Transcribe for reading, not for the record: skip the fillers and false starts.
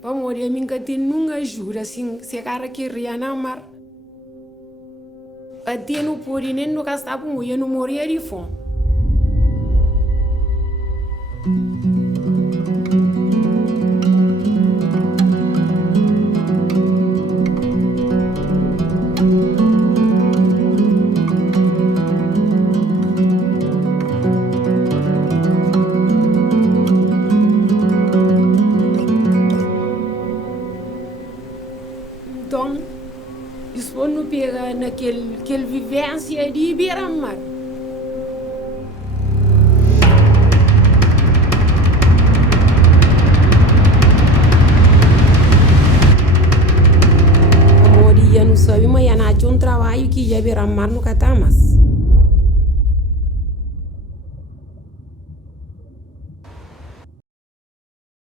Pamori minga tinunga jura se cara que riana mar. Atienu puri nenu kastapu nguyenu mori arifon. Então, isso não pega naquele vivência de Beira-Mar. A Moria não sabe, mas ela tinha trabalho que ia Beira-Mar no Catamas.